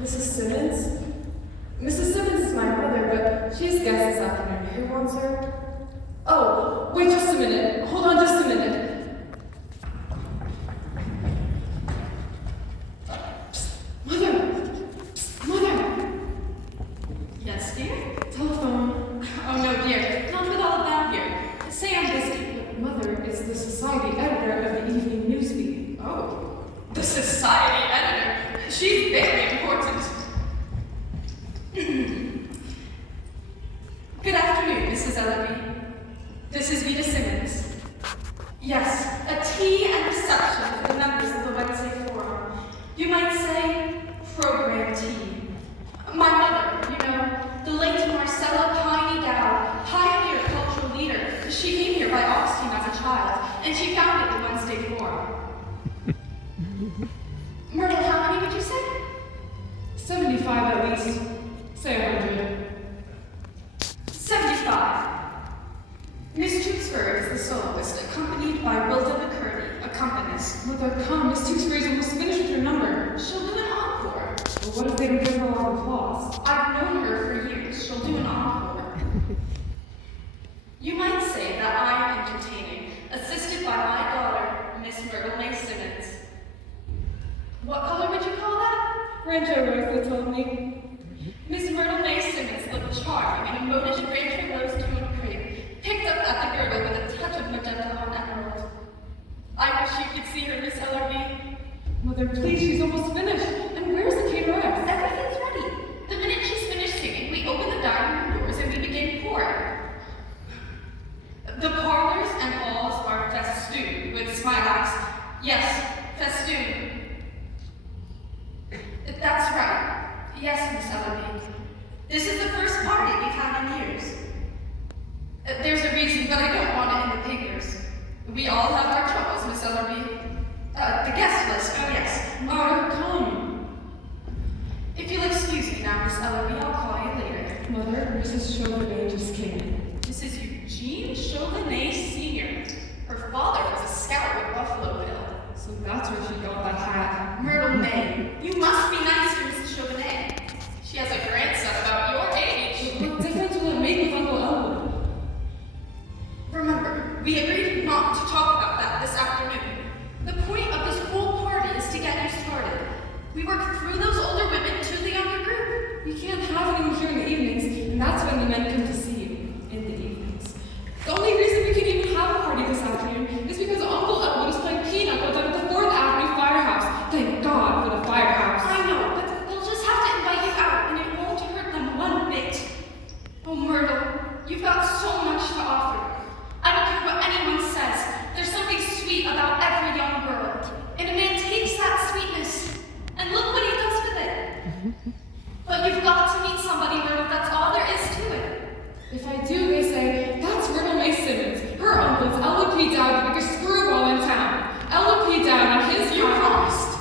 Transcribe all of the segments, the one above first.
Mrs. Simmons? Mrs. Simmons is my mother, but she's guest this afternoon. Who wants her? Oh, wait just a minute. Hold on just a minute. Mother! Yes, dear? Telephone. Oh, no, dear. Not with all of that here. Say I'm busy. But Mother is the society editor of the Evening Newsweek. Oh, the society editor. She's very important. Good afternoon, Mrs. Ellaby. This is Vita Simmons. Yes, a tea and reception for the members of the Wednesday Forum. You might say, program tea. My mother, you know, the late Marcella Piney Dow, pioneer cultural leader. She came here by Augustine as a child, and she founded the Wednesday Forum. Myrtle, how many would you say? 75 at least. Say 100. 75. Miss Tewksbury is the soloist, accompanied by Wilda McCurdy, accompanist. Mother, come. Miss Tewksbury's almost finished with her number. She'll do an encore. But what if they don't give her a lot of applause? I've known her for years. She'll do an encore. You might say that I am entertaining, assisted by my daughter, Miss Myrtle May Simmons. What color would you call that? Rancho Rose, they told me. Miss Myrtle May Simmons looked charming in a modish Rancho Rose toned crepe, picked up at the girdle with a touch of magenta on emerald. I wish you could see her, Miss Ellerby. Mother, please, she's almost finished. And where's the cateress? Everything's ready. The minute she's finished singing, we open the dining room doors and we begin pouring. The parlors and halls are festooned with smilax. Yes, festooned. That's right. Yes, Miss Ellaby. This is the first party we've had in years. There's a reason, but I don't want it in the papers. We all have our troubles, Miss Ellaby. The guest list, oh yes. Mother, come. If you'll excuse me now, Miss Ellaby, I'll call you later. Mother, Mrs. Chauvenet just came in. Mrs. Eugene Chauvenet Sr. Her father was a scout with Buffalo Bill. So that's where she got that hat. Myrtle May, you must be nice to Mrs. Chauvenet. She has a grandson about your age. What difference will it make with Uncle Elwood? Remember, we agreed not to talk about that this afternoon. The point of this whole party is to get you started. We work through those older women to the younger group. We can't have anyone here in the evenings, and that's when the men come to see you, in the evenings. The only reason we can even have a party this afternoon is because Uncle Elwood is playing pinochle down at the 4th Avenue Firehouse. Thank God for the firehouse. I know, but they'll just have to invite you out, and it won't hurt them one bit. Oh, Myrtle, you've got so much to offer. I don't care what anyone says. There's something sweet about every young girl. And a man takes that sweetness, and look what he does with it. But you've got to meet somebody, Myrtle. That's all there is to it. If I do, they say, that's Myrtle May Simmons. Her uncle's Elwood P. Dowd, the biggest screwball in town. Elwood P. Dowd and his... You promised.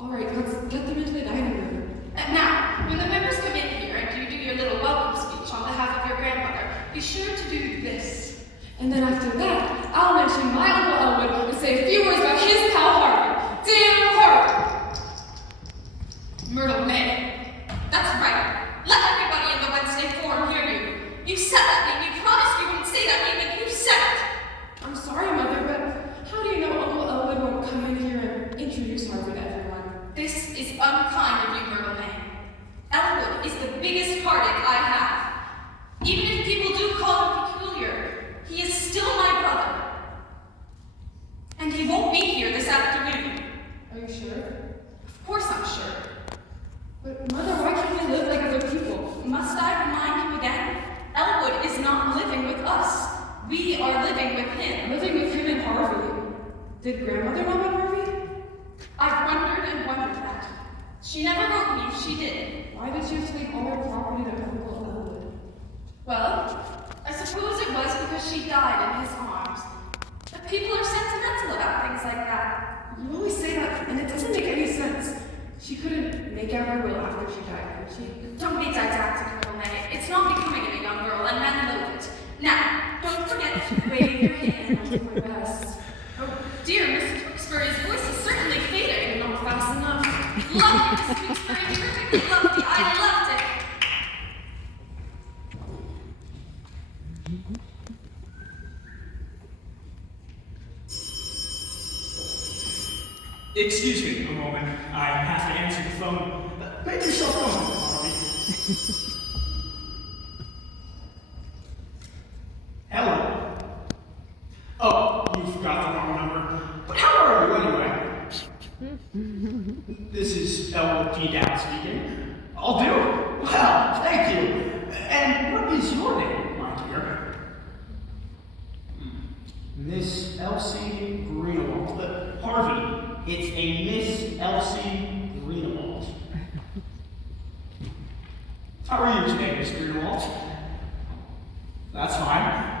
All right, let's get them into the dining room. And now, when the members come in here and you do your little welcome speech on behalf of your grandmother, be sure to do this. And then after that, I'll mention my Uncle Elwood and say a few words about his pal Harvey. Damn Harvey! Myrtle May. That's right. Let everybody in the Wednesday Forum hear you. You said that name. You promised you wouldn't say that name, and you said it. I'm sorry, Mother, but how do you know Uncle Elwood won't come in here and introduce Harvey to everyone? This is unkind of you, Myrtle May. Elwood is the biggest heartache I have. Even if people do call him peculiar, he is still my brother. And he won't be here this afternoon. Are you sure? Of course I'm sure. But Mother, why can't we live like other people? Must I remind you again? Elwood is not living with us. We are living with him. Living with him and Harvey. Did Grandmother know about Harvey? I've wondered and wondered that. She never wrote me if she did. Why did you have to leave all her property to Uncle Elwood? Well, I suppose it was because she died in his arms. But people are sentimental about things like that. You always say that, and it doesn't make any sense. She couldn't make out her will after she died, could she? Don't be didactic, Myrtle May. It's not becoming in a young girl, and men loathe it. Now, don't forget to wave your hand. I'll do my best. Oh, dear, Mrs. Tewksbury's voice is certainly fading. Not fast enough. Lovely to speak, very terrifically lovely. I loved it. Excuse me a moment. I have to answer the phone. Make yourself comfortable, Harvey. Hello. Oh, you forgot the wrong number. But how are you anyway? This is Elwood P. Dow speaking. I'll do it. Well, thank you. And what is your name, my dear? Miss Elsie Greenwald. Harvey, it's a Miss Elsie Greenwald. How are you today, Miss Greenwald? That's fine.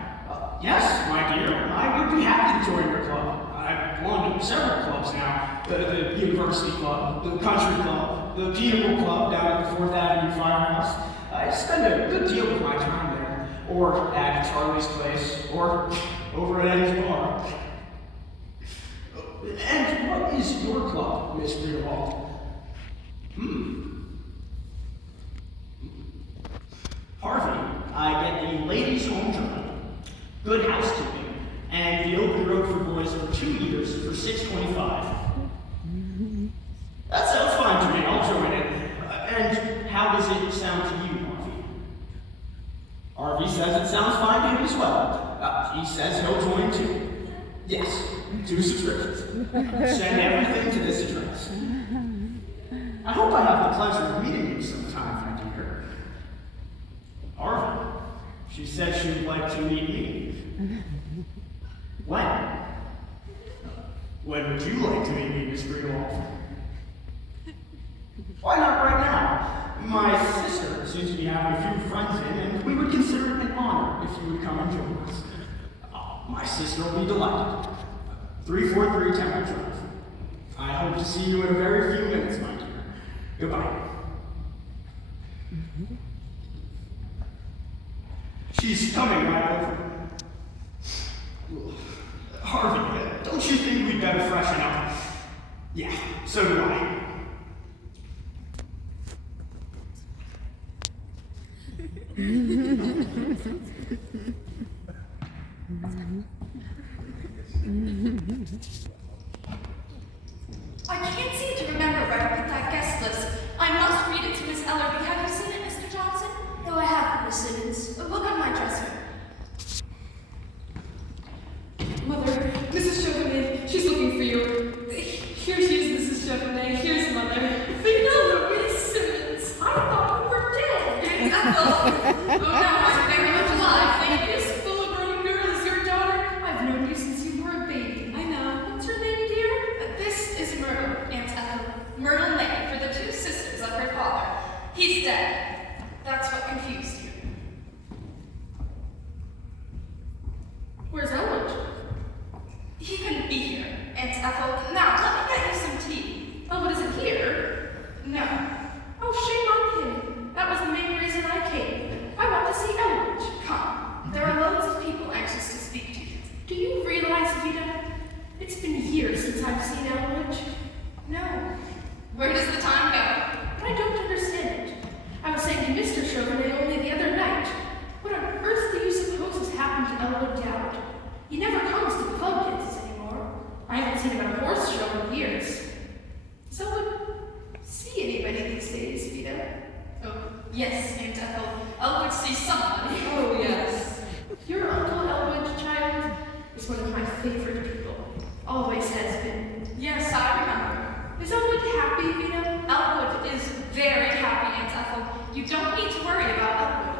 Yes, my dear, I would be happy to join your club. I belong to several clubs now. The University Club, the Country Club, the Peterborough Club down at the 4th Avenue Firehouse. I spend a good deal of my time there, or at Charlie's Place, or over at Eddie's Bar. And what is your club, Miss Greenwald? Harvey, I get the Ladies' Home Journal, Good Housekeeping, and the Open Road for Boys for 2 years for $6.25. That sounds fine to me. I'll join it. And how does it sound to you, Harvey? Harvey says it sounds fine to him as well. He says he'll join too. Yes, 2 subscriptions. Send everything to this address. I hope I have the pleasure of meeting you sometime, my dear. Harvey, she said she would like to meet me. When? When would you like to meet me, Miss Greenwald? Why not right now? My sister seems to be having a few friends in, and we would consider it an honor if you would come and join us. My sister will be delighted. 343 Temple Drive. I hope to see you in a very few minutes, my dear. Goodbye. She's coming right over. Harvey, don't you think we'd better freshen up? Yeah, so do I. I can't seem to remember where I put that guest list. I must read it to Miss Ellerby. Have you seen it, Mr. Johnson? No, I haven't, Miss Simmons. Look on my dresser. Mother, Mrs. Chauvenet, she's looking for you. Here she is, Mrs. Chauvenet. Here's Mother. Vanilla, Miss Simmons. I thought you were dead. Ethel. Oh, no, I'm very much alive. Thank you. This full-grown girl is your daughter. I've known you since you were a baby. I know. What's her name, dear? This is Myrtle, Aunt Ethel. Myrtle May, for the 2 sisters of her father. He's dead. That's what confused you. Where's Elwood? He couldn't be here, Aunt Ethel. Now, let me get you some tea. Elwood isn't here. No. Oh, shame on him. That was the main reason I came. I want to see Elwood. Come. There are loads of people anxious to speak to you. Do you realize, Vita? It's been years since I've seen Elwood. No. Where does the time go? I don't understand it. I was saying to Mr. Chauvenet only the other night. What on earth do you suppose has happened to Elwood Dowd? He never comes to the club dances anymore. I haven't seen him at a horse show in years. Does Elwood see anybody these days, Vita? Oh, yes, Aunt Ethel. Elwood sees somebody. Oh, yes. Your Uncle Elwood, child, is one of my favorite people. Always has been. Yes, I remember. Is Elwood happy, Vita? Elwood is very happy, Aunt Ethel. You don't need to worry about Elwood.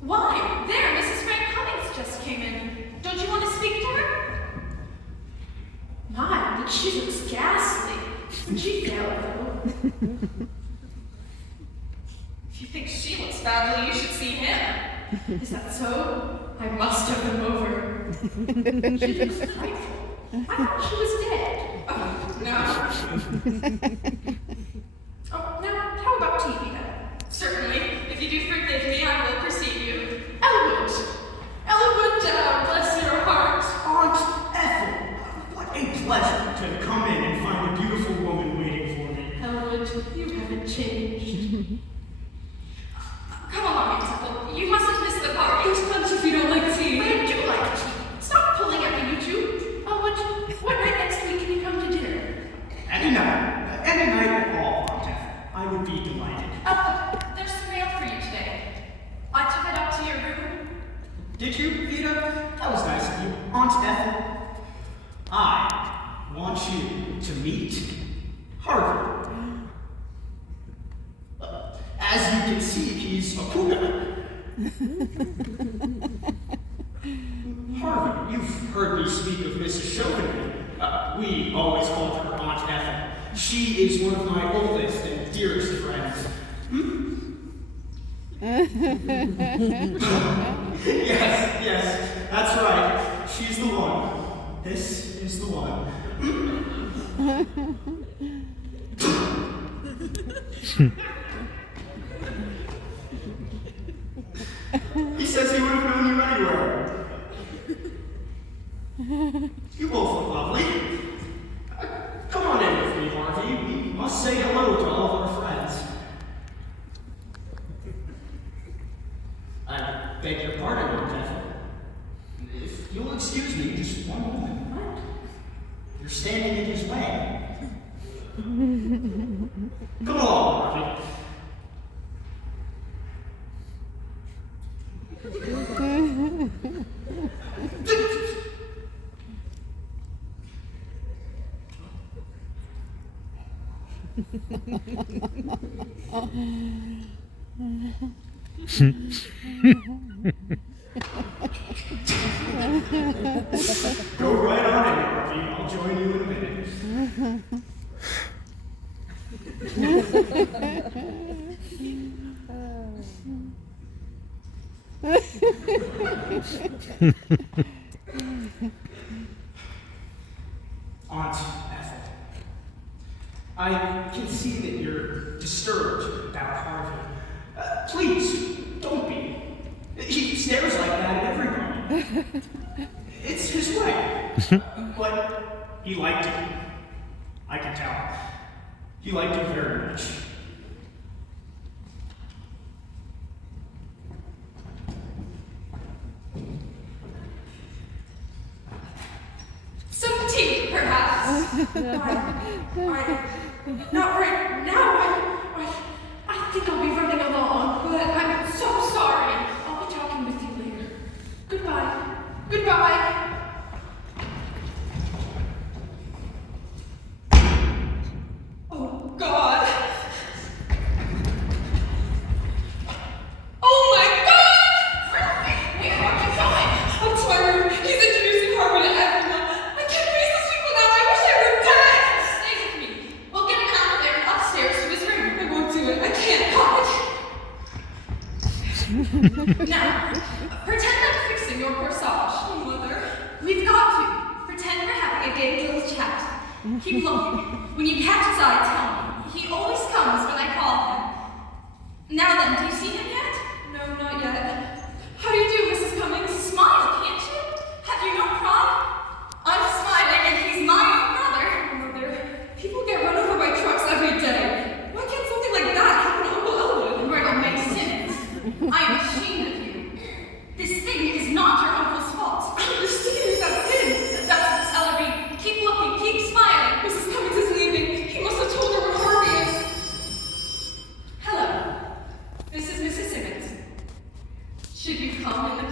Why? There, Mrs. Frank Cummings just came in. Don't you want to speak to her? My, but she looks ghastly. She failed, though. If you think she looks badly, you should see him. Is that so? I must have him over. She looks frightful. I thought she was dead. Oh, no. Oh, now, how about TV, then? Certainly. If you do forgive me, I will precede you. Elwood! Elwood Dowd, bless your heart. Aunt Ethel, what a pleasure to come in and find a beautiful woman waiting for me. Elwood, You haven't changed. Come along, Aunt Ethel. You mustn't miss the party. There's lunch if you don't like tea. But I do like tea. Stop pulling at me, you two. What night next week can you come to dinner? Any night at all, Aunt Ethel. I would be delighted. There's some mail for you today. I took it up to your room. Did you, Vita? That was nice of you. Aunt Ethel, I want you to meet Harvey. As you can see, he's a cougar. Harvey, you've heard me speak of Mrs. Chauvin. We always called her Aunt Ethel. She is one of my oldest and dearest friends. Yes, that's right. She's the one. This is the one. He says he would have known you anywhere. You both look lovely. Come on in with me, Harvey. We must say hello to all of our friends. I beg your pardon, Aunt Ethel. If you'll excuse me just one moment. You're standing in his way. Come along, Harvey. Go right on in, Harvey. I'll join you in a minute. Aunt Ethel, I can see that you're disturbed about Harvey. Please, don't be. He stares like that at everybody. It's his way. But he liked it. I can tell. He liked it very much. Some tea, perhaps. Not right now. I think I'll be running along, but I'm so sorry. I'll be talking with you later. Goodbye. Goodbye. Oh, God. Oh, my God! Where are you going? Up to my room. He's introducing Harvey to everyone. I can't face these people now. I wish I were dead. Stay with me. We'll get him out of there and upstairs to his room. I won't do it. I can't. Now, pretend I'm fixing your corsage. Oh, Mother. We've got to. Pretend we're having a gay little chat. Keep looking. When you catch his eye, tell me. He always comes when I call him. Now then, do you see him yet? No, not yet. How do you do, Mrs. Cummings? Smile, can't you? Have you no pride? I'm smiling and he's my own brother. Mother, people get run over by trucks every day. Why can't something like that happen to Uncle Elwood? Riddle May Simmons. I am ashamed of you. This thing is not your uncle's fault. You're sticking with that pin. That's Miss Ellery. Keep looking, keep smiling. Mrs. Cummings is leaving. He must have told her where Harvey is. Hello. This is Mrs. Simmons. Should you come in the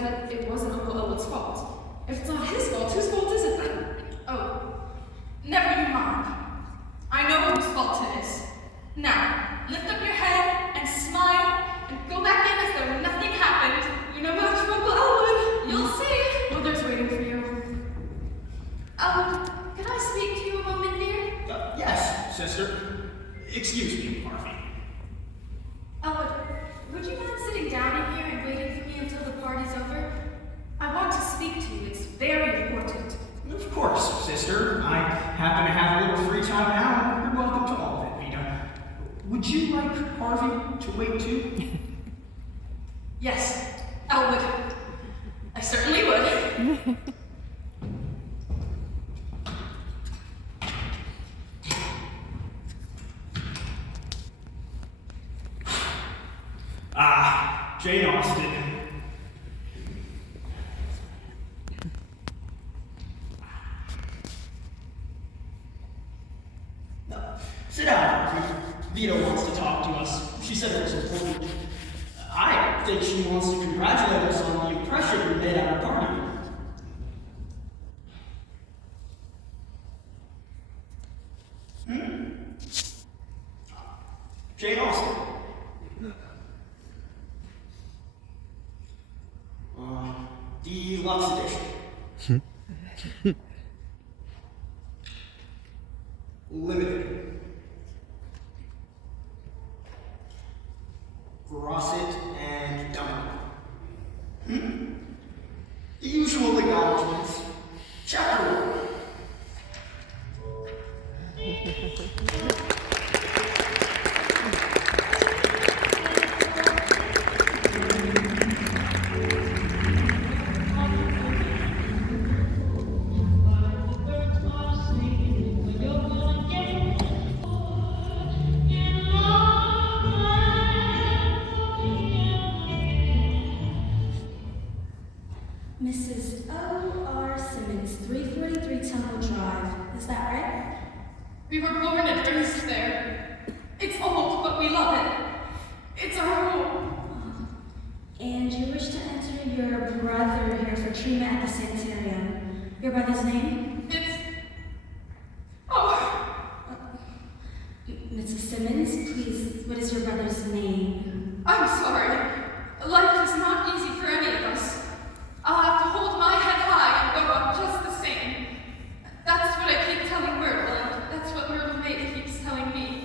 said it wasn't Uncle Elwood's fault. If it's not his fault, whose fault is it then? Oh, never you mind. I know whose fault it is. Now, lift up your head and smile and go back in as though nothing happened. You know much for Uncle Elwood. You'll see. Mother's waiting for you. Elwood, can I speak to you a moment, dear? Yes, sister. Excuse me, Harvey. Elwood, would you mind sitting down in here and waiting for me until the party's over? I want to speak to you. It's very important. Of course, sister. I happen to have a little free time now. You're welcome to all of it, Vita. Would you like Harvey to wait too? Yes, Elwood. I certainly would. Ah, Jane Austen. Sit down, Harvey. Vita wants to talk to us. She said it was important. I think she wants to congratulate us on the impression we made at our party. Jane Austen. Deluxe edition. Limited. Grosset and Duncan. The usual acknowledgements. Chapter 1. Mrs. O.R. Simmons, 343 Temple Drive. Is that right? We were born and raised there. It's old, but we love it. It's our home. And you wish to enter your brother here for treatment at the sanitarium. Your brother's name? It's... Oh, Mrs. Simmons, please, what is your brother's name? I'm sorry. Life is not easy for any of us. I'll have to hold my head high and go up just the same. That's what I keep telling Myrtle, and that's what Myrtle Maid keeps telling me.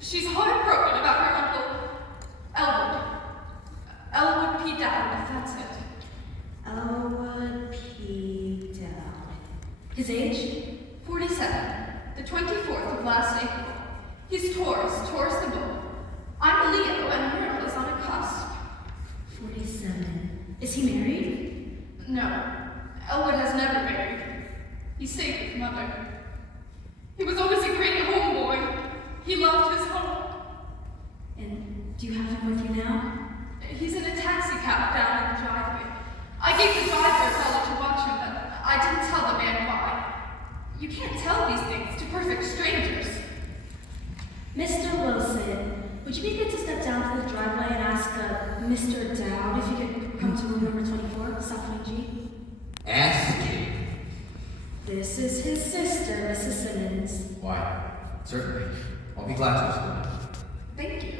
She's heartbroken about her uncle, Elwood. Elwood P. Dowd, if that's it. Elwood P. Dowd. His age? 47, the 24th of last April. He's Taurus the bull. I'm a Leo, and Myrtle is on a cusp. 47. Is he married? No, Elwood has never married. He stayed with Mother. He was always a great homeboy. He loved his home. And do you have him with you now? He's in a taxi cab down in the driveway. I gave the driver a dollar to watch him, but I didn't tell the man why. You can't tell these things to perfect strangers. Mr. Wilson, would you be good to step down to the driveway and ask Mr. Dowd if you could come to room number 24, South Wing G? Ask him. This is his sister, Mrs. Simmons. Why? Certainly. I'll be glad to explain. Thank you.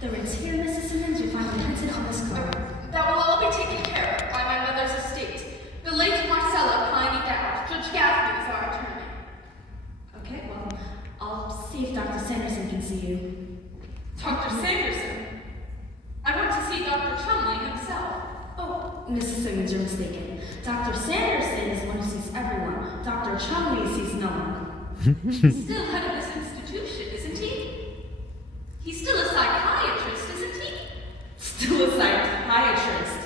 The rent's here, Mrs. Simmons. You'll find them printed on this card. That will all be taken care of by my mother's estate. The late Marcella Piney Dowd. Judge Gaffney is our attorney. Okay, well, I'll see if Dr. Sanderson can see you. Dr. Sanderson? I want to see Dr. Chumley himself. Oh, Mrs. Simmons, you're mistaken. Dr. Sanderson is the one who sees everyone. Dr. Chumley sees no one. He's still head of this institution, isn't he? He's still a psychiatrist, isn't he? Still a psychiatrist.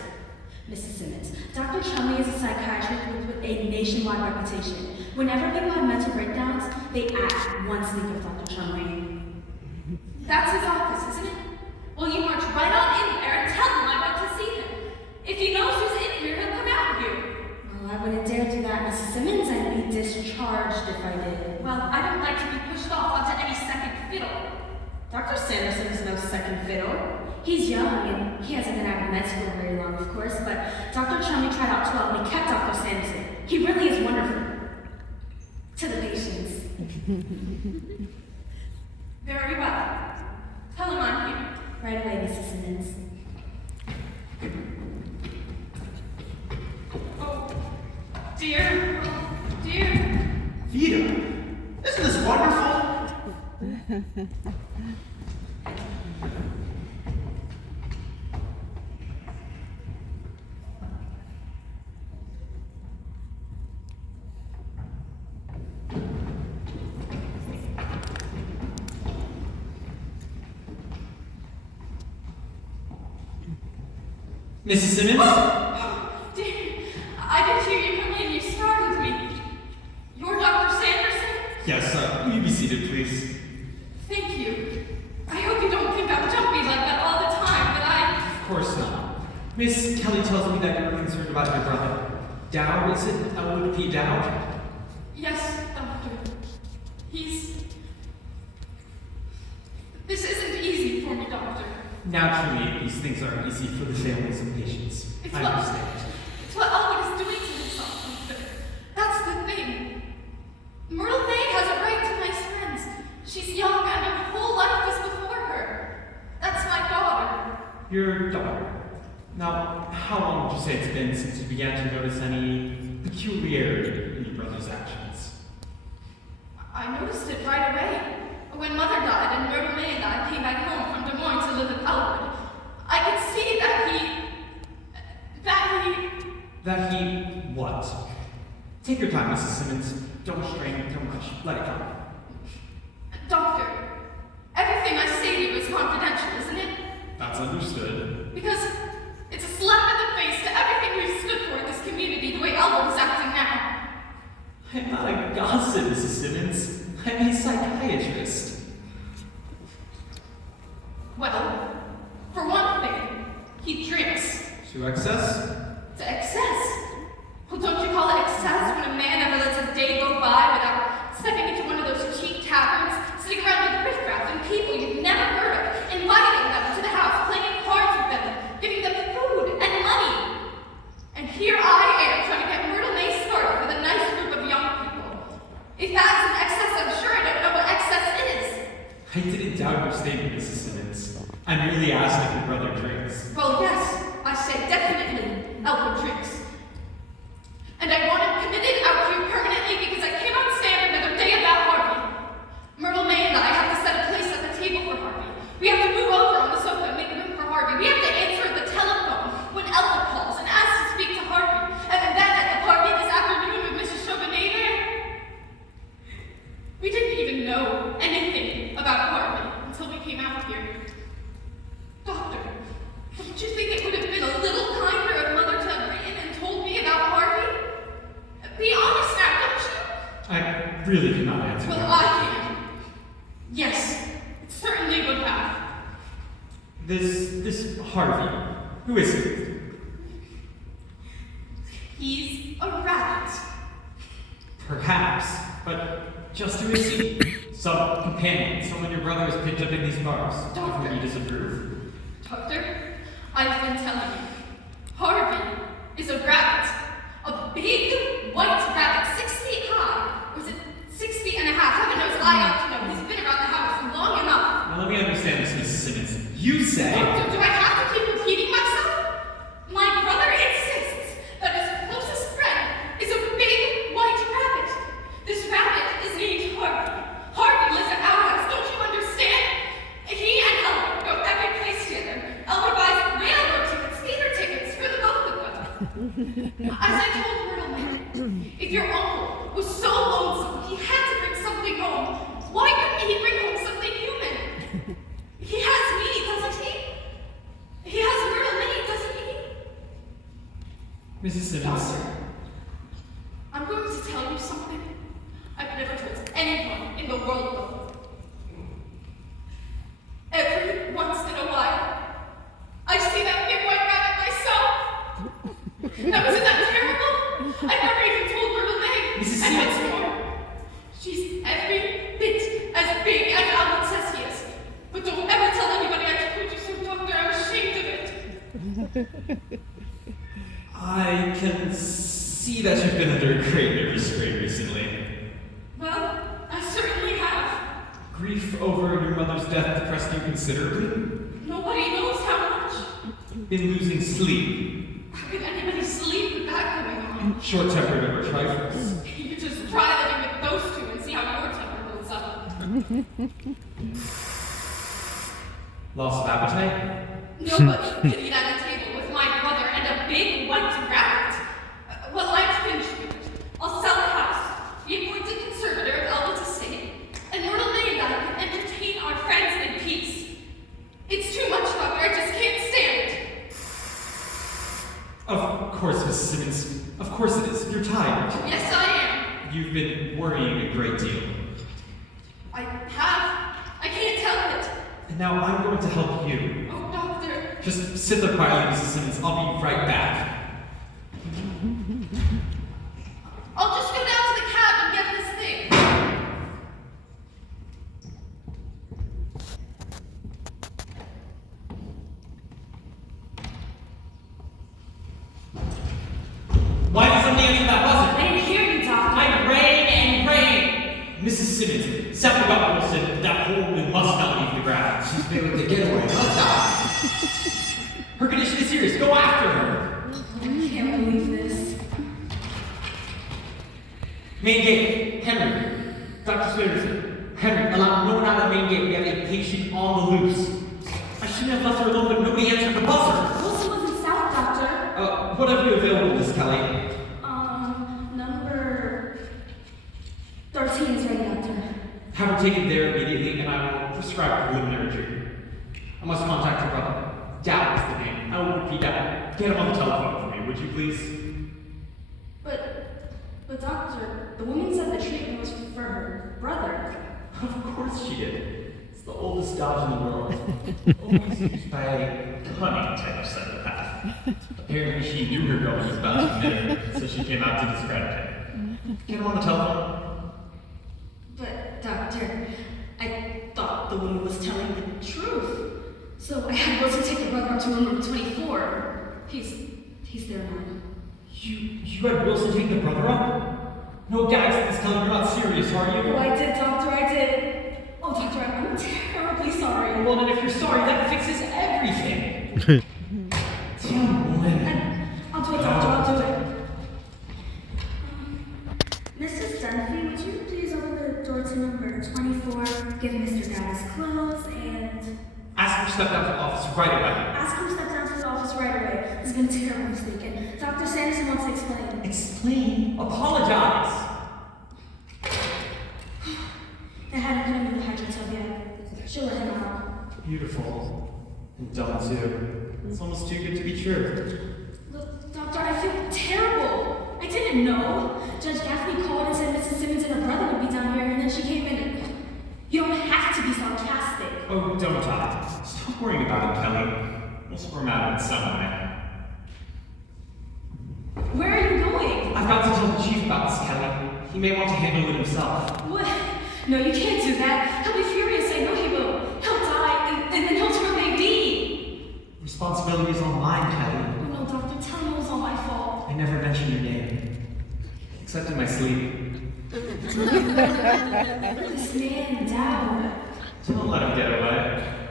Mrs. Simmons, Dr. Chumley is a psychiatrist with a nationwide reputation. Whenever people have mental breakdowns, they at once think of Dr. Chumley. That's his office, isn't it? Well, you march right on in there and tell him I want to see him. If he knows who's in here, he'll come out here. Well, I wouldn't dare do that, Mrs. Simmons. I'd be discharged if I did. Well, I don't like to be pushed off onto any second fiddle. Dr. Sanderson is no second fiddle. He's young and he hasn't been out of med school very long, of course, but Dr. Chumley tried out 12 and he kept Dr. Sanderson. He really is wonderful. To the patients. Very well. Tell him I'm here. Right away, Mrs. Simmons. Oh, dear. Oh, dear. Vita, isn't this wonderful? Mrs. Simmons? Oh, dear. I did hear you come in. You startled me. You're Dr. Sanderson? Yes, will you be seated, please? Thank you. I hope you don't think I'm jumpy like that all the time, but Of course not. Miss Kelly tells me that you're concerned about your brother. Dowd, is it Elwood P. Dowd? Yes, Doctor. This isn't easy for me, Doctor. Naturally, these things aren't easy for the families and patients. It's I what- understand. It's what Elwood is doing to himself, Doctor. That's the thing. Myrtle May has a right to nice friends. She's young and her whole life is before her. That's my daughter. Your daughter. Now, how long would you say it's been since you began to notice any peculiarity in your brother's actions? I noticed it right away. When Mother died and Myrtle May and I came back home from Des Moines to live with Elwood, I could see that he... That he what? Take your time, Mrs. Simmons. Don't strain too much. Let it come. Doctor, everything I say to you is confidential, isn't it? That's understood. Because it's a slap in the face to everything we've stood for in this community, the way Elwood is acting now. I'm not a gossip, Mrs. Simmons. I'm a psychiatrist. Well, for one thing, he drinks. To excess? To excess. Well, don't you call it excess when a man never lets a day go by without stepping into one of those cheap taverns, sitting around with riffraff and people you've never heard of, inviting them to the house, playing cards with them, giving them food and money. And here I am trying to get Myrtle May started with a nice group of young people. If that's an excess, I'm sure I don't know what excess is. I didn't doubt your statement, Mrs. Simmons. I merely asked if your brother drinks. Well, yes, I say definitely Elwood drinks. And I want him committed out here permanently because I cannot stand another day about Harvey. Myrtle May and I have to set a place at the table for Harvey. We have to move over on the sofa and make room for Harvey. We have to answer the telephone when Elwood calls and asks to speak to Harvey. And then at the party this afternoon with Mrs. Chauvenet there, we didn't even know anything about Harvey until we came out here. Doctor, don't you think it would have been a little kinder of Mother to have written and told me about Harvey? Be honest now, don't you? I really cannot answer Well, that. I can. Yes, it certainly would have. This Harvey, who is he? He's a rabbit. Perhaps, but just who is he? Some companion, someone your brother has picked up in these bars, of whom you disapprove. Doctor, I've been telling you. Harvey is a rabbit. A big white rabbit, 6 feet high. Or is it 6 feet and a half? Heaven knows I ought to know. He's been around the house long enough. Now let me understand this, Mrs. Simmons. You say... Doctor, do I have to keep repeating myself? My brother insists that his closest friend is a big white rabbit. This rabbit is named Harvey. Harvey lives at our house, don't you understand? He and Elwood go every place together. Elwood buys railroad tickets, theater tickets for the both of them. As I told Myrtle May, if your uncle was so lonesome he had to bring something home, why couldn't he bring home something human? He has me, doesn't he? He has Myrtle May, doesn't he? Mrs. Simmons. Doctor, I'm going to tell you something I've never told anyone in the world before. Every once in a while, I see that big white rabbit myself. Now, isn't that terrible? I've never even told Myrtle May. Mrs. And Simmons. what's more, she's every bit as big as Albert says he is. But don't ever tell anybody I told you so, Doctor. I'm I can see that you've been under a great nervous strain recently. Well, I certainly have. Grief over your mother's death depressed you considerably? Nobody knows how much. Been losing sleep? How could anybody sleep with that going on? Short-tempered over trifles? You just try living with those two and see how your temper holds up. Loss of appetite? Nobody could eat at a table with my brother and a big white rabbit. Well, I'm finished with it. I'll sell the house, be appointed conservator of Elwood's estate, and Myrtle May and I can entertain our friends in peace. It's too much, Doctor. I just can't stand it. Of course, Mrs. Simmons. Of course it is. You're tired. Yes, I am. You've been worrying a great deal. I have. I can't help it. And now I'm going to help you. Oh, Doctor. Just sit there quietly, Mrs. Simmons. I'll be right back. I'll just go down to the cab and get this thing. Why did somebody answer that buzzer? I didn't hear you, Doctor. I rang and rang! Mrs. Simmons, something about Wilson. That whole woman must not leave the ground. She's been with the getaway, not die. Her condition is serious. Go after her. I can't believe this. Main gate. Henry. Dr. Smitterson. Henry, allow no one out of the main gate. We have a patient on the loose. I shouldn't have left her alone, but nobody answered the buzzer. Wilson was in South, Doctor. What have you available, Miss Kelly? Number 13 is ready, Doctor. Have her taken there immediately, and I will prescribe preliminary treatment. I must contact your brother. Dow is the name. I will repeat that. Get him on the telephone for me, would you please? But Doctor, the woman said the treatment was for her brother. Of course she did. It's the oldest dodge in the world. Always used by a cunning type of psychopath. Apparently she knew her girlfriend was about to commit her, so she came out to discredit her. Get him on the telephone. But, Doctor, I thought the woman was telling the truth. So I had Wilson take the brother up to room number 24. He's there now. You had Wilson take the brother up? No doubts this time you're not serious, are you? Oh, I did, Doctor, I did. Oh, Doctor, I'm terribly sorry. Well, then if you're sorry, that fixes everything. Damn woman. I'll do it, Doctor, I'll do it. Mrs. Dunphy, would you please open the door to number 24, give Mr. Dad his clothes, and Ask him to step down to the office right away. ask him to step down to the office right away. There's been a terrible mistake, and Dr. Sanderson wants to explain. Explain. Apologize. I hadn't put him in the hydrotub yet. She'll let him out. Beautiful. And dumb too. It's almost too good to be true. Look, Doctor, I feel terrible. I didn't know. Judge Gaffney called and said Mrs. Simmons and her brother would be down here, and then she came in and... You don't have to be sarcastic. Oh, don't I? Stop worrying about it, Kelly. We'll squirm out of it some way. Where are you going? I've got to tell the chief about this, Kelly. He may want to handle it himself. What? No, you can't do that. He'll be furious. I know he will. He'll die, and then he'll turn baby. Responsibility is on mine, Kelly. Oh, no, Doctor, tell him it was all my fault. I never mentioned your name. Except in my sleep. This man down. Don't let him get away.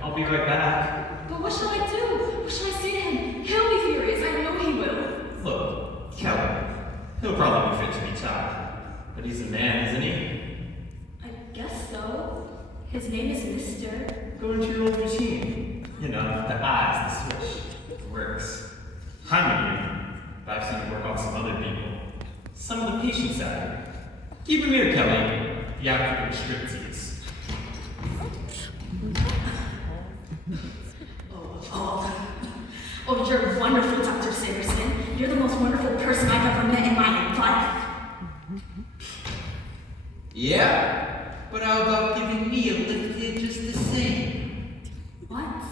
I'll be right back. But what shall I do? What shall I say to him? He'll be furious. I know he will. Look, Kelly. He'll probably be fit to be tied. But he's a man, isn't he? I guess so. His name is Mr. Go into your old routine. You know, the eyes, the switch. It works. I'm a human, but I've seen it work on some other people. Some of the patients out here. Keep him here, Kelly. The African striptease. Oh, you're wonderful, Dr. Sanderson. You're the most wonderful person I've ever met in my life. Yeah? But how about giving me a lift here just the same? What?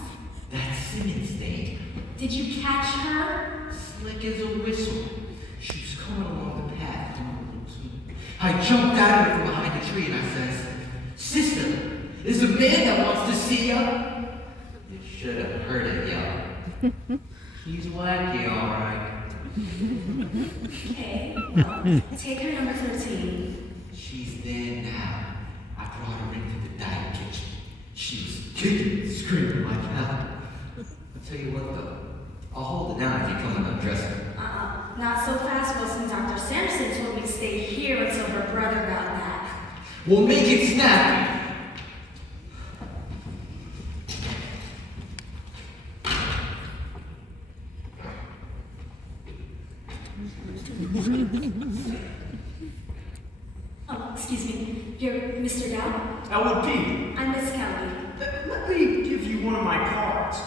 That Simmons thing. Did you catch her? Slick as a whistle. She was coming along the path. I jumped out of it from behind the tree and I says, Sister, there's a man that wants to see ya. You should have heard it, yo. She's wacky, all right. Okay, well, take her number 13. She's there now. I brought her into the dining kitchen. She was kicking and screaming like hell. I'll tell you what, though. I'll hold it down if you come and undress her. Not so fast, Wilson. Dr. Sanderson told me to stay here until her brother got back. We'll make it snappy. Oh, excuse me. You're Mr. Dowd? LOP. I'm Miss Kelly. Let me give you one of my cards,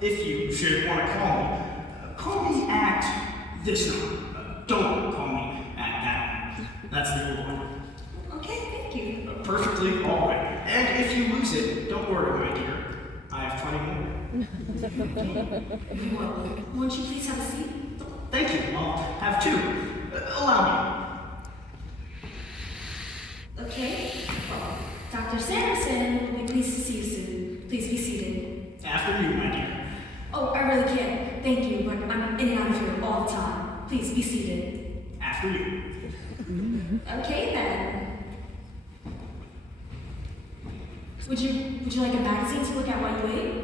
if you should want to call me. Call me at this number. Don't call me at that one. That's the old one. Okay, thank you. Perfectly all right. And if you lose it, don't worry, my dear. I have plenty more. Well, won't you please have a seat? Thank you. I'll have two. Allow Okay. Well, Dr. Sanderson will be pleased to see you soon. Please be seated. me. After you, my dear. Oh, I really can't. Thank you, but I'm in and out of here all the time. Please be seated. After you. Okay then. Would you like a magazine to look at while you wait?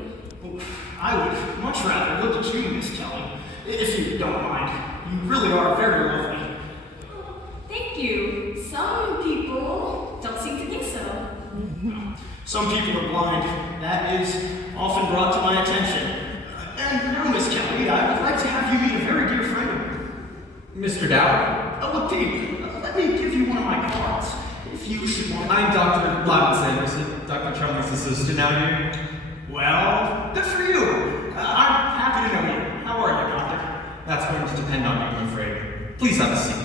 Oh, I would much rather look at you, Miss Kelly, if you don't mind. You really are very lovely. Thank you. Some people don't seem to think so. Some people are blind. That is often brought to my attention. And now, Miss Kelly, I would like to have you meet a very dear friend of mine. Mr. Dowd, Look, Pete, let me give you one of my cards, if you should want. I'm Dr. Loudon Sanderson, Dr. Chumley's assistant out here. Well, good for you. I'm happy to know you. How are you, Doctor? That's going to depend on you, I'm afraid. Please have a seat.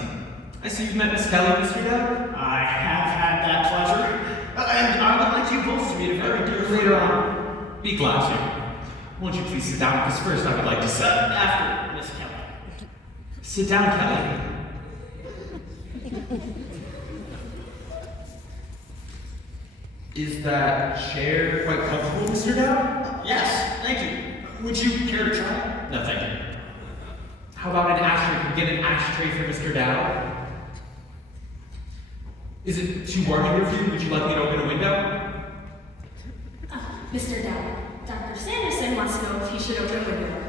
I see you've met Miss Kelly, Mr. Dowd. I have had that pleasure. And I would like you both to meet a very dear friend. Later on. Be glad to. Won't you please sit down, because first I would like to say... After Miss Kelly. Sit down, Kelly. Is that chair quite comfortable, Mr. Dowd? Yes, thank you. Would you care to try? No, thank you. How about an ashtray? Can we get an ashtray for Mr. Dowd? Is it too warm in your view? Would you like me to open a window? Mr. Dowd, Dr. Sanderson wants to know if he should open a window.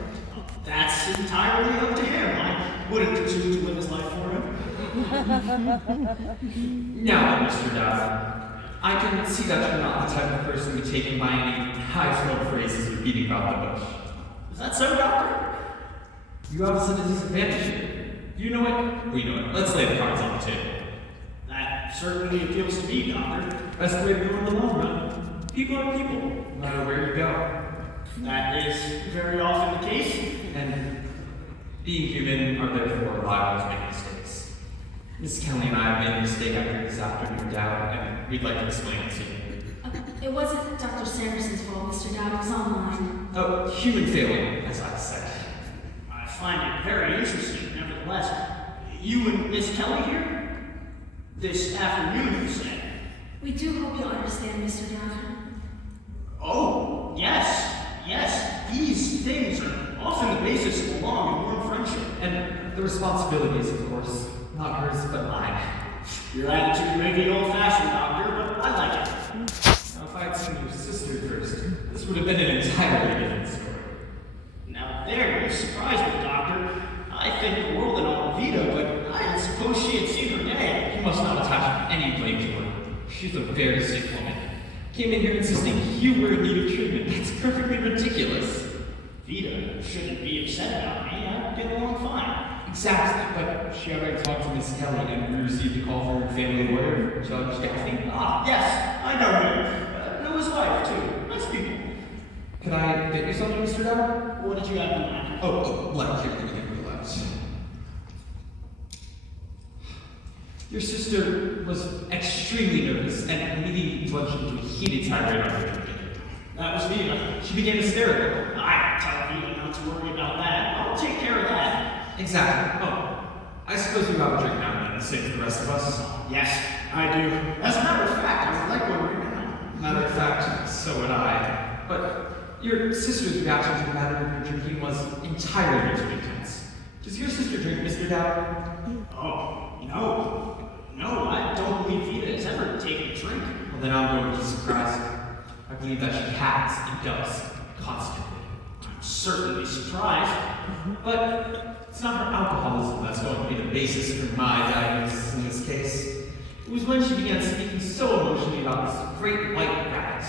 That's entirely up to him. I wouldn't presume to live his life for him. Now, Mr. Dowd, I can see that you're not the type of person to be taken by any high-flown phrases or beating about the bush. Is that so, Doctor? You have us at a disadvantage here. You know it? We know it. Let's lay the cards on the table. That certainly appeals to me, Doctor. Best way to go in the long run. People are people, no matter where you go. That is very often the case. And being human are therefore liable to make mistakes. Miss Kelly and I have made a mistake out here this afternoon, Dowd, and we'd like to explain it to you. It wasn't Dr. Sanderson's fault, Mr. Dowd. It was all mine. Oh, human failing, as I said. I find it very interesting, nevertheless. You and Miss Kelly here? This afternoon, you said. We do hope you'll understand, Mr. Dowd. Oh, yes. These things are often the basis of a long and warm friendship. And the responsibilities, of course, not hers, but mine. Your attitude may be old-fashioned, Doctor, but I like it. Now, if I had seen your sister first, this would have been an entirely different story. Now there, you surprised me, Doctor. I think the world and all of Vita, but I didn't suppose she had seen her day. You must not attach any blame to her. She's a very sick woman. Came in here insisting you were in need of treatment. That's perfectly ridiculous. Vita shouldn't be upset about me. I get along fine. Exactly, but she already talked to Miss Kelly and we received a call from her family lawyer, Judge Gaffney. Ah, yes, I know her. Know his wife, too. Nice people. Could I get you something, Mr. Dowd? What did you have in mind? Let me relax. Your sister was extremely nervous and immediately plunged into a heated tirade on her drinking. That was Vita. She became hysterical. I tell Vita not to worry about that. I'll take care of that. Exactly. Oh, I suppose you have a drink now and then, same as the rest of us. Yes, I do. As a matter of fact, I would like one right now. Matter of fact, so would I. But Your sister's reaction to the matter of your drinking was entirely too intense. Does your sister drink, Mr. Dowd? Oh, no. No, I don't believe Vita has ever taken a drink. Well, then I'm going to be surprised. I believe that she has and does constantly. I'm certainly surprised. But it's not her alcoholism that's going to be the basis for my diagnosis in this case. It was when she began speaking so emotionally about this great white rabbit.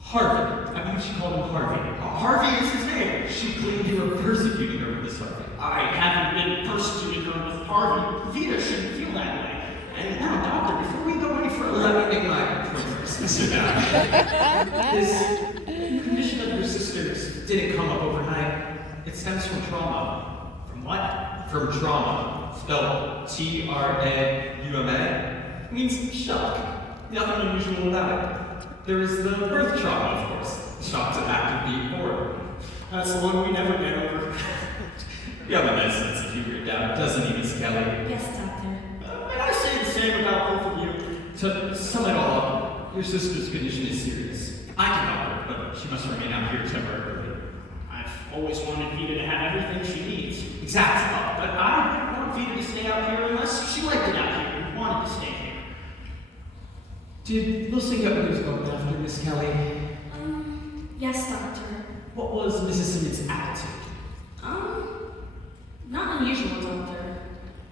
Harvey. I believe she called him Harvey. Harvey is his name. She claimed you were persecuting her with this Harvey. I haven't been persecuting her with Harvey. Vita shouldn't feel that way. And now, doctor, before we go any further, let me make my point first, Mr. Dowd. This condition of your sister's didn't come up overnight. It stems from trauma. From what? From trauma. Spelled T-R-A-U-M-A. It means shock. Nothing unusual about it. There is the birth trauma, of course. The shock to active being born. That's the one we never get over. You have a nice sense of humor, Dad, doesn't he, Miss Kelly? Yes, Doctor. May I say the same about both of you? To sum it all up, your sister's condition is serious. I can help her, but she must remain out here temporarily. I've always wanted Vita to have everything she needs. Exactly. But I didn't want Vita to stay out here unless she liked it out here and wanted to stay here. Did Wilson get news going after Miss Kelly? Yes, Doctor. What was Mrs. Simmons' attitude? Not unusual, Doctor.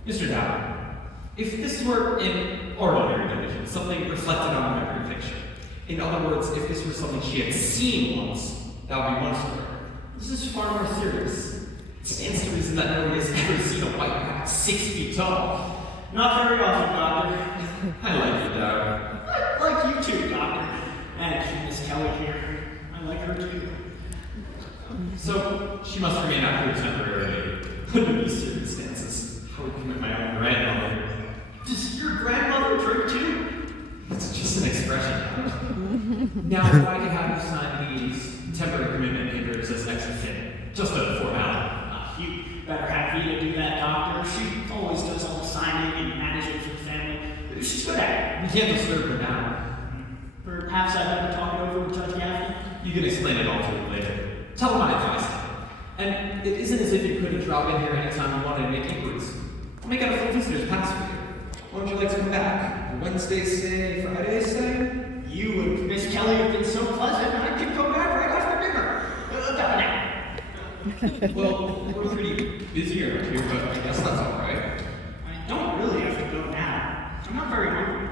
Mr. Dowd, if this were an ordinary condition, something reflected on a memory picture, in other words, if this were something she had seen once, that would be one story. This is far more serious. It stands to reason that nobody has ever seen a white cat 6 feet tall. Not very often, Doctor. I like you, Dowd. I like you too, Doctor. And Miss Kelly here. I like her too. So, she must remain out here temporarily. Under these circumstances, I would commit my own grandmother. Does your grandmother drink too? It's just an expression. Now, if I could have you sign these temporary commitment papers as next of kin, just a formality. You better have Vita do that, Doctor. She always does all the signing and managing for the family. She's good at it. You can't disturb her now. Perhaps I'd better talk it over with Judge Gaffney. You can explain it all to her later. Tell her my advice. And it isn't as if you couldn't drop in here anytime you wanted to make inquiries. I'll make out a full visitor's pass for you. When would you like to come back? Wednesday, say, Friday, say? You and Miss Kelly have been so pleasant, I could go back right after dinner. Well, we're pretty busy around here, but I guess that's alright. I don't really have to go now. I'm not very hungry.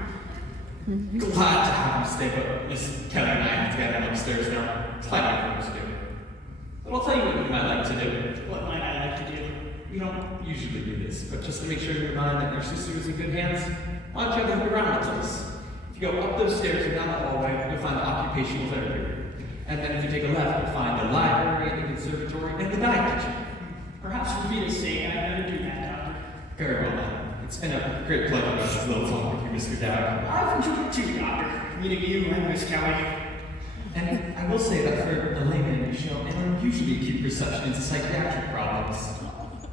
Glad to have you stay, but Miss Kelly and I have to get upstairs now. Plenty of things to do. But I'll tell you what you might like to do. What might I like to do? We don't usually do this, but just to make sure in your mind that your sister is in good hands, why don't you have a look around the place? If you go up those stairs and down the hallway, you'll find the occupational therapy. And then if you take a left, you'll find the library, the conservatory, and the dining kitchen. Perhaps for Vita's sake, I'd better do that, Doctor. Very well then. It's been a great pleasure about this little talk with you, Mr. Dowd. I've enjoyed it too, Doctor. Meeting you and Miss Kelly. And I will say that for a layman, you show an unusually acute perception into psychiatric problems.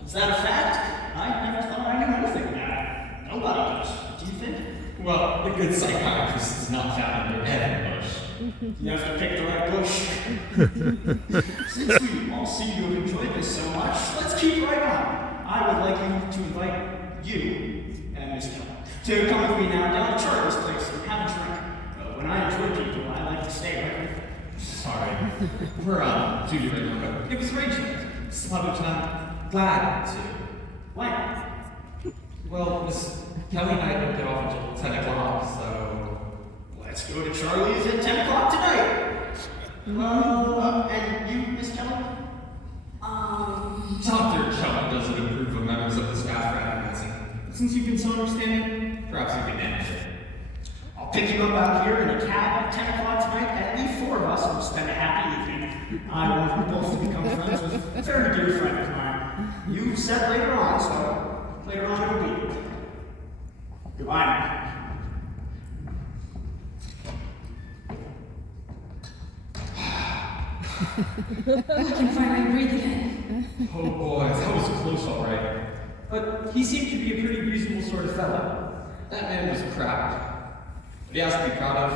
Is that a fact? I never thought I knew anything about it. Nobody does. Do you think? Well, a good psychiatrist is not found under every bush. You have to pick the right bush. Since we all seem to have enjoyed this so much, let's keep right on. I would like you to invite you and Miss Kelly to come with me now down to Charlie's place and have a drink. When I enjoy people, I like to stay right with them. Sorry. We're on duty right now, but it was Rachel. Some other time. Glad to. When? Well, Miss Kelly and I don't get off until 10 o'clock, so... Let's go to Charlie's at 10 o'clock tonight. And you, Miss Kelly? Dr. Chum doesn't approve of members of the staff recognizing. Since you've been so understanding, perhaps you can manage it. I'll pick you up out here in a cab at 10 o'clock tonight, and we 4 of us will spend a happy evening. I want you both to become friends with a very dear friend of mine. You said later on, so later on it'll be. Goodbye now. I can finally breathe again. Oh boy, that was close all right. But he seemed to be a pretty reasonable sort of fellow. That man was proud. What he has to be proud of,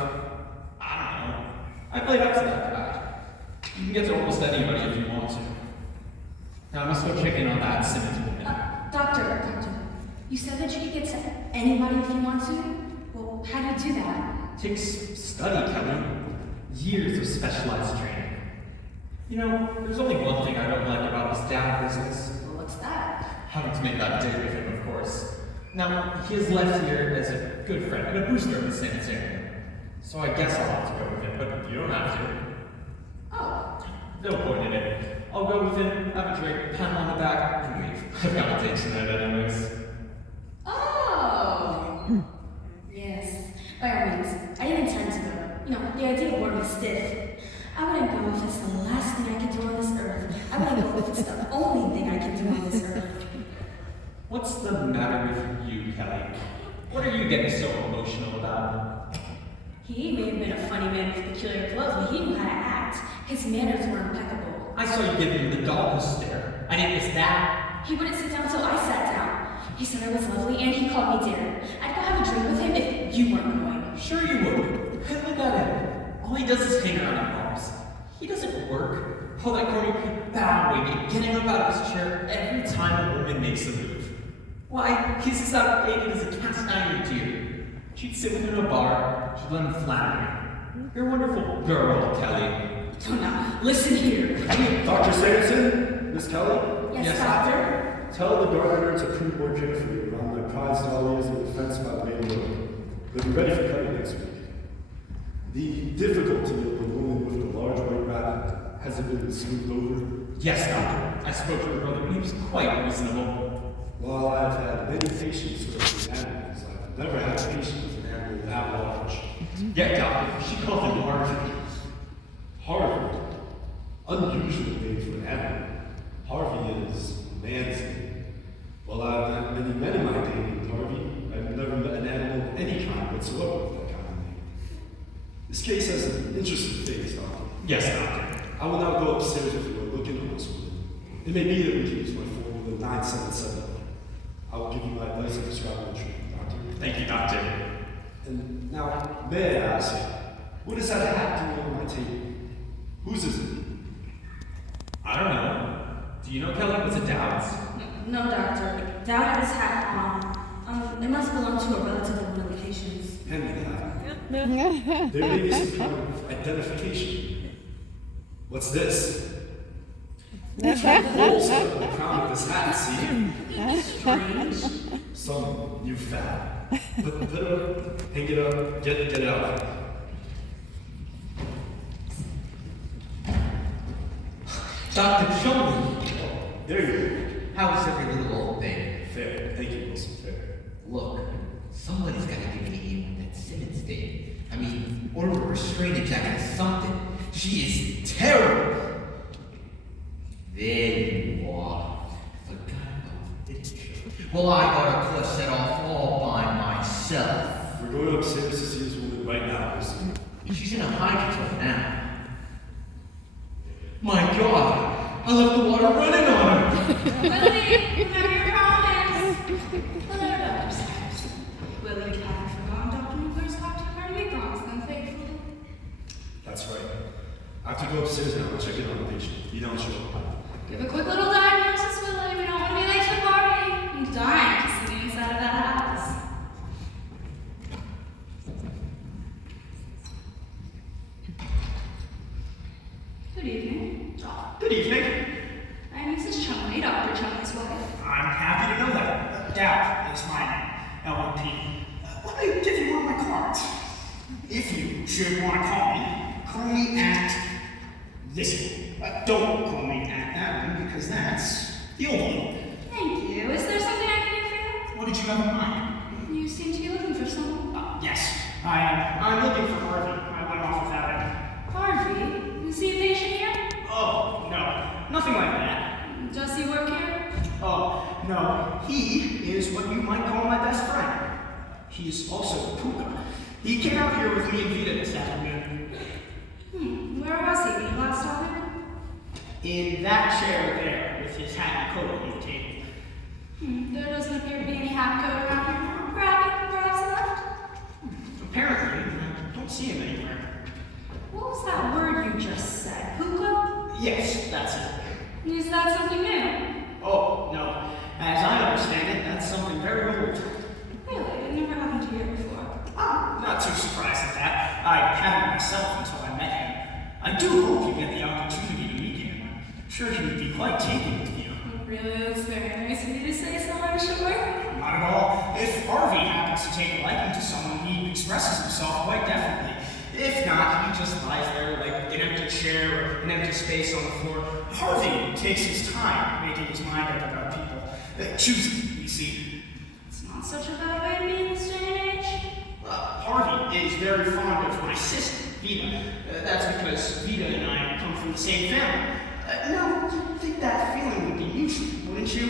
I don't know. I played up to that fact. You can get to almost anybody if you want to. Now I must go check in on that Simmons woman. Doctor, you said that you could get to anybody if you want to? Well, how do you do that? Takes study, Kelly. Years of specialized training. You know, there's only one thing I don't like about his dad business. Well, what's that? Having to make that date with him, of course. Now, he is left here as a good friend and a booster of the sanitarium. So I guess I'll have to go with him, but you don't have to. Oh. No point in it. I'll go with him, have a drink, pat him on the back, and leave. I've got to take tonight anyways. Oh. Yes. By all means, I didn't intend to go. You know, the idea of work is stiff. I wouldn't go if it's the last thing I can do on this earth. I wouldn't go if it's the only thing I can do on this earth. What's the matter with you, Kelly? What are you getting so emotional about? He may have been a funny man with peculiar clothes, but he knew how to act. His manners were impeccable. I saw you give him the dog stare. I didn't miss that. He wouldn't sit down until I sat down. He said I was lovely, and he called me dear. I'd go have a drink with him if you weren't going. Sure you would. Hey, look at him. All he does is hang around in bars. He doesn't work. All that crony bowing and getting up out of his chair every time a woman makes a move. Why, he's as outdated as a cast iron to you. She'd sit with him in a bar, she'd let him flatter you. You're a wonderful girl, Kelly. Oh, now, listen here. Dr. Sanderson? Miss Kelly? Yes, doctor? Tell the gardener to pre-board Jennifer around the prized dahlias in the fence by the main road. They'll be ready for cutting next week. The difficulty of the woman with the large white rabbit hasn't been smoothed over. Yes, doctor. I spoke to her brother and he was quite reasonable. While I've had many patients with animals, I've never had a patient with an animal that large. Yeah, doctor. She called him Harvey. Harvey. Unusual name for an animal. Harvey is a man's name. While I've had many men in my day named Harvey, I've never met an animal of any kind whatsoever with that kind of name. This case has an interesting phase, Doctor. Yes, doctor. I will now go upstairs if you are looking on this woman. It may be that we can use my phone with a 977. I will give you my advice and prescribe the treatment, Doctor. Thank you, doctor. And now, may I ask, what is that hat doing on my table? Whose is it? I don't know. Do you know Kelly was a Dowd's? No, doctor. Dowd had his hat on. It must belong to a relative of one of the patients. Hand me the hat. There may be some kind of identification. What's this? Holes cut in the crown of this hat, see? Strange. Some new fad. Put it up, hang it up, get it out. Dr. Chumley, There you go. how is every little old thing? Fair. Thank you, Wilson. Fair. Look, somebody's got to give me a hand with that Simmons thing. I mean, order a restraining jacket or something. She is terrible. There you are. Forgot about this. Well, I got to clutch that off all by myself. We're going upstairs to see this woman right now, Wilson. She's in a hydrotub now. My God, I left the water running on her. Willie, remember your promise. Hello, Dr. Sanderson. Willie, have you forgotten Dr. Mugler's cocktail party we promised them faithfully? That's right. I have to go upstairs now and check in on the patient. You don't show up. Give a quick little diagnosis, Willie. We don't want to be late to the party. I'm dying to see the inside of that house. Good evening. Good evening. I'm Mrs. Chumley, Dr. Chumley's wife. I'm happy to know that. Dow is my name. LMP. Let me give you one of my cards. If you should want to call me at this one. Don't call me at that one because that's the old one. Thank you. Is there something I can do for you? What did you have in mind? You seem to be looking for someone. Yes, I am. I'm looking for Harvey. I went off without him. Harvey? You see a patient here? Oh, no. Nothing like that. Does he work here? Oh, no. He is what you might call my best friend. He is also Puka. He came out here with me and Vita this afternoon. Where was he when you last saw him? In that chair there, with his hat and coat on the table. There doesn't appear to be any hat coat around here now. Perhaps he left? Apparently, I don't see him anywhere. What was that word you just said? Hookah? Yes, that's it. Is that something new? Oh, no. As I understand it, that's something very old. Really? It never happened to you before. I'm not too surprised at that. I hadn't myself until I met him. I do hope you get the opportunity to meet him. I'm sure he would be quite taken with you. Really? That's very nice of you to say so, I'm sure. Not at all. If Harvey happens to take a liking to someone, he expresses himself quite definitely. If not, he just lies there like an empty chair or an empty space on the floor. Harvey takes his time making his mind up about people. Choosing, you see. It's not such a bad way to be in this day and age. Harvey is very fond of my sister, Vida. That's because Vida and I come from the same family. Now, you'd think that feeling would be mutual, wouldn't you?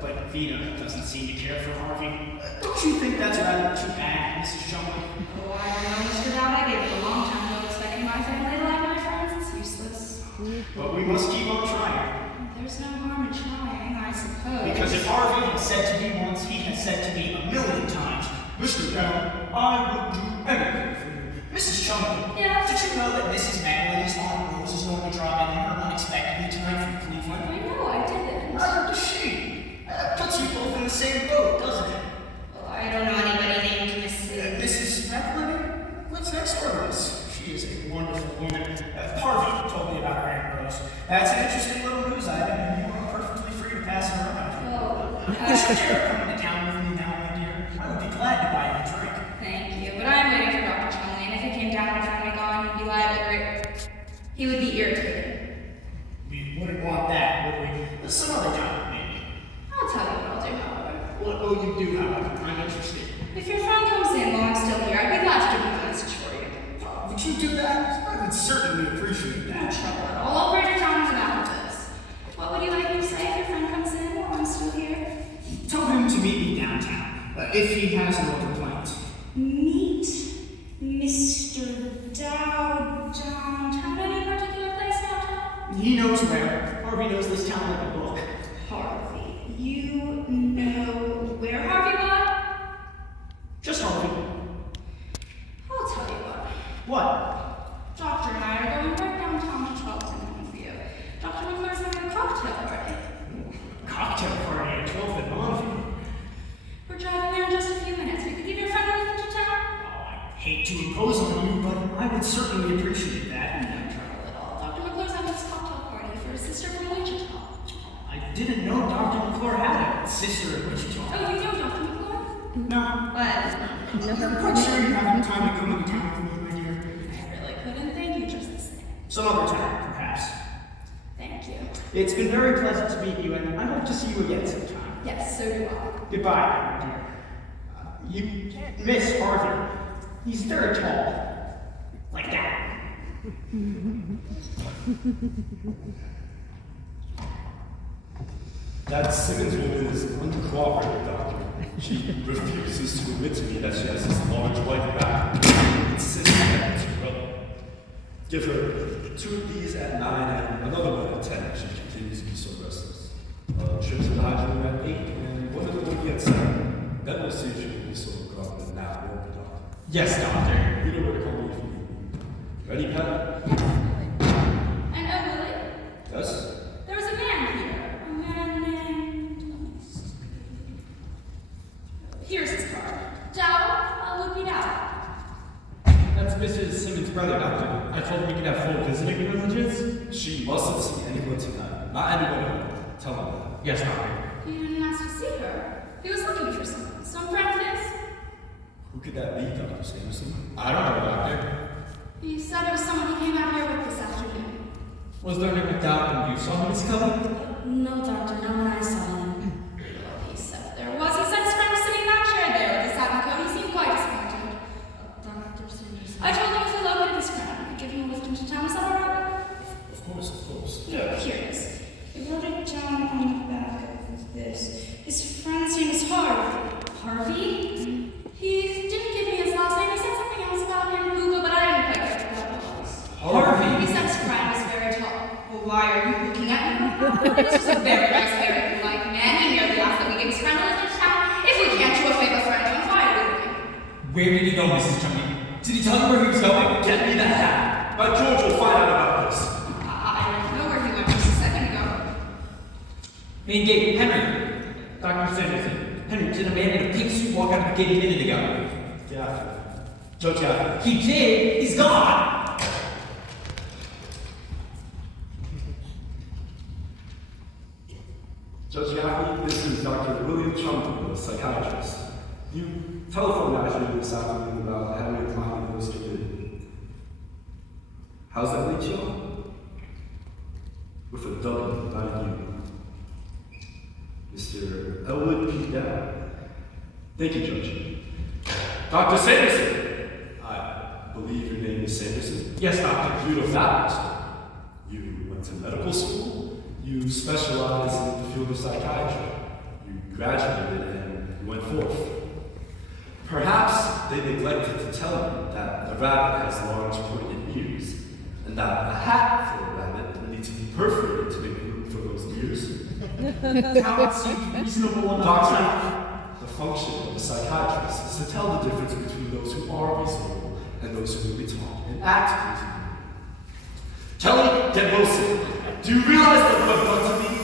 But Vida doesn't seem to care for Harvey. Don't you think that's rather too bad, Mrs. Chumley? Oh, I don't know, Mr. Dowd. I gave it a long time ago expecting my family to like my friends. It's useless. But we must keep on trying. There's no harm in trying, I suppose. Because if Harvey has said to me once, he has said to me 1,000,000 times, Mr. Dowd, I would do anything for you. Mrs. Chumley, Yeah? did you know that Mrs. Maggie's Aunt Rose is going to drop in on her unexpectedly tonight from Cleveland? I know, I didn't. Neither does she. Puts you both in the same boat, doesn't it? Well, I don't know anybody named Mrs. Magley lives next door to us. She is a wonderful woman. Harvey told me about her Aunt Rose. That's an interesting little news item, and you are perfectly free to pass it around. Oh, Should you ever come into town with me now, my dear? I would be glad to buy you a drink. thank you. But I'm waiting for Dr. Chumley, and if he came down and found me gone, he'd be liable. He would be irritated. We wouldn't want that, would we? Some other time, maybe. I'll tell you what I'll do, however. What will you do, however? I'm interested. If your friend comes in while I'm still here, I'd be glad to give him a message for you. Would you do that? I would certainly appreciate No that. trouble at all. I'll break your time to after this. What would you like me to say if your friend comes in while I'm still here? Tell him to meet me downtown, if he has no complaints. Meet Mr. Dowd downtown. Any particular place downtown? He knows where. Harvey knows this town like a book. Harvey. You know where Harvey was? Just Harvey. I'll tell you what. What? Doctor and I are going right downtown to Charlton Monview. Dr. McClure's having a cocktail party. Cocktail party at 12th and Monview. We're driving there in just a few minutes. We could give your friend a lift to town. Oh, I hate to impose on you, but I would certainly appreciate that. No trouble at all. Dr. McClure's having this cocktail party for his sister from Wichita. I didn't know Dr. McClure had a sister in Wichita. Oh, you know Dr. McClure? No. What? I'm quite sure you haven't time to come into town with me, my dear. I really couldn't thank you just the same. Some other time, perhaps. Thank you. It's been very pleasant to meet you, and I hope to see you again sometime. Yes, so do I. Goodbye, my dear. You can't miss Harvey. He's very tall. Like that. That Simmons woman is uncooperative, Doctor. She refuses to admit to me that she has this large white back. Insists that it's her brother. Give her 2 of these at 9 and another one at 10. She continues to be so restless. Trip to the hygiene at 8 and one of them will be at 7. Then we'll see if she will be so confident now, won't we, Doctor? Yes, Doctor. You know where to call me if you need me. Ready, Pat? And oh, Willie, Yes? there was a man here. A man named... Here's his card. Dowd, would be Dowd. That's Mrs. Simmons' brother, Doctor. I told him we could have full visiting privileges. She mustn't see anyone tonight. Not anyone at all. Tell her that. Yes, Doctor. He didn't ask to see her. He was looking for someone. Some friend of his. Who could that be, Dr. Sanderson? I don't know, Doctor. He said it was someone he came out here with this afternoon. Was there any doubt when you saw Miss Cully? No, Doctor, no one I saw him. Well, he said there was. He said his friend was sitting in that chair there with his satin coat. He seemed quite disappointed. Dr. Sanderson. I told him if we located his friend, we could give him a lift into town. Is that all right? Of course, of course. Here it is. He wrote it down on the back of this. His friend's name is Harvey. Harvey? He didn't give me his last name. He said something else about him in Google, but I didn't quite get what that was. Harvey? He said his friend was very tall. Well, why are you looking at me like that? This is a very nice, very polite man. He merely asked that we give his friend a lift into town. If we can't do a favor for anyone, why are we looking? Where did he go, Mrs. Chumley? Did he tell you where he was going? Get me the hat. By George will find out about this. I don't know Main gate, Henry. Dr. Sanderson. Henry, did a man in a pink suit walk out of the gate a minute ago? Yeah. Judge Gaffney. He did? He's gone! Judge Gaffney, this is Dr. William Trump, a psychiatrist. You telephoned actually this afternoon about having a client who was convicted. How's that lead you? With a W, not a U. Mr. Elwood P. Dow. Thank you, Judge. Dr. Sanderson! I believe your name is Sanderson. Yes, Doctor. You know that. You went to medical school. You specialize in the field of psychiatry. You graduated and you went forth. Perhaps they neglected to tell you that the rabbit has large pointed ears, and that a hat for a rabbit would need to be perforated to make room for those ears. That seems reasonable enough. Doctor, the function of a psychiatrist is to tell the difference between those who are reasonable and those who will be taught and act reasonable. Kelly, get Wilson. Do you realize that what done to me?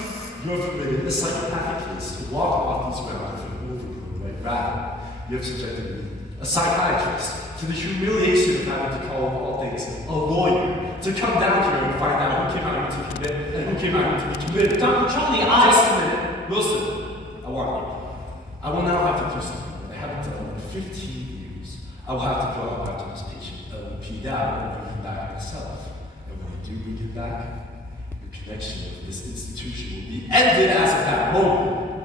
You have permitted a psychopathic case to walk off these grounds with an overgrown red rabbit. You have subjected me, a psychiatrist, to the humiliation of having to call of all things a lawyer to come down here and find out who came out here to commit and who came out here to be committed. Dr. Charlie, Just a minute. Wilson, I want you. I will now have to do something that I haven't done in 15 years. I will have to go out back to this patient, P. Dow, and bring him back myself. And when I do bring him back, your connection with this institution will be ended as of that moment.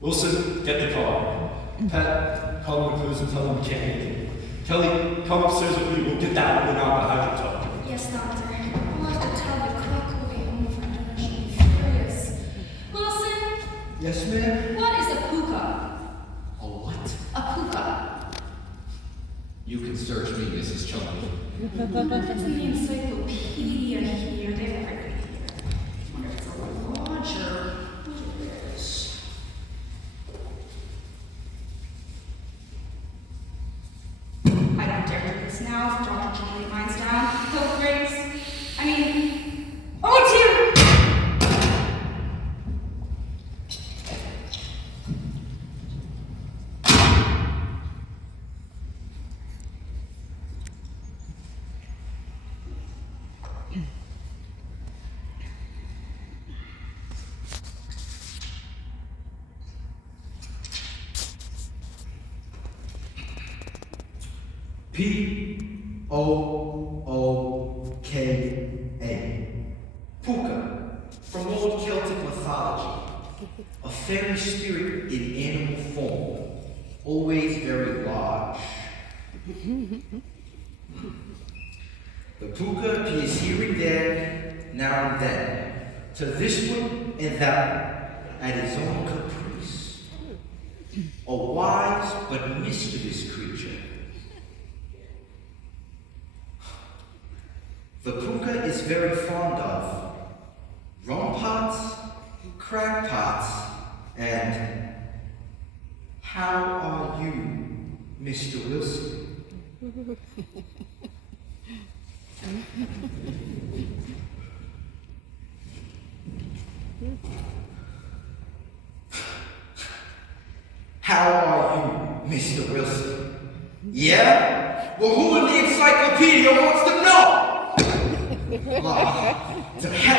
Wilson, get the car. Pat, call the clues and tell them we can't make it. Kelly, come upstairs with me. We'll get that woman out behind your tub. Yes, doctor. I'll have to tell the clock will be home for dinner. She'll be furious. Wilson, Yes, ma'am? what is a puka? A what? A puka. You can search me, Mrs. Chumley. If it's in the encyclopedia here, they have everything here. I wonder if it's a little larger. I don't dare do this now if Dr. Charlie minds down. He'll grace. I mean, oh dear! P-O-O-K-A. Puka, from old Celtic mythology. A fairy spirit in animal form, always very large. The puka appears here and there, now and then, to this one and that one, at his own caprice. A wise but mischievous creature. The puka is very fond of rum pots, crack pots, and how are you, Mr. Wilson? How are you, Mr. Wilson? Yeah? Well, who in the encyclopedia wants to know? To hell